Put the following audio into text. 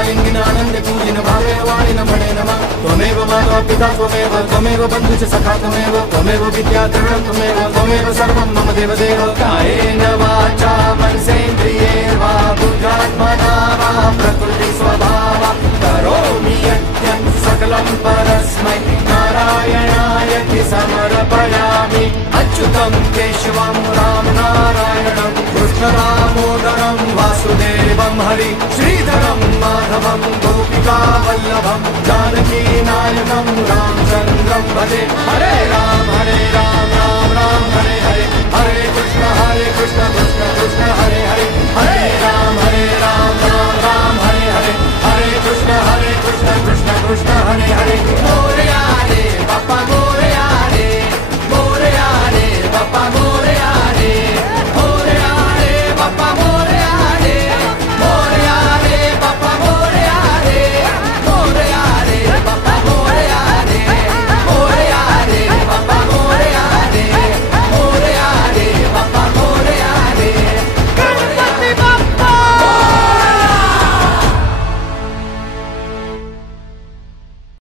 आलिङ्गिनानन्दे पूजिन भावे वाणिन मणे नमः। त्वमेव माता पिता त्वमेव बन्धु च सखा त्वमेव विद्या द्रविणं त्वमेव सर्वं मम देवदेव। कायेन वाचा मनसेन्द्रिये वा बुद्ध्यात्मना वा प्रकृतिस्वभावा करोमि यद्यत् सकलं परस्मै नारायणायति समर्पयामि। अच्युतं केशवं राम नारायणं कृष्णदामोदरं वासुदेवं हरि श्रीधरं माधवं गोपिकावल्लभं जानकीनायकं रामचन्द्रं भजे। हरे राम राम राम हरे हरे हरे कृष्ण कृष्ण कृष्ण हरे हरे हरे राम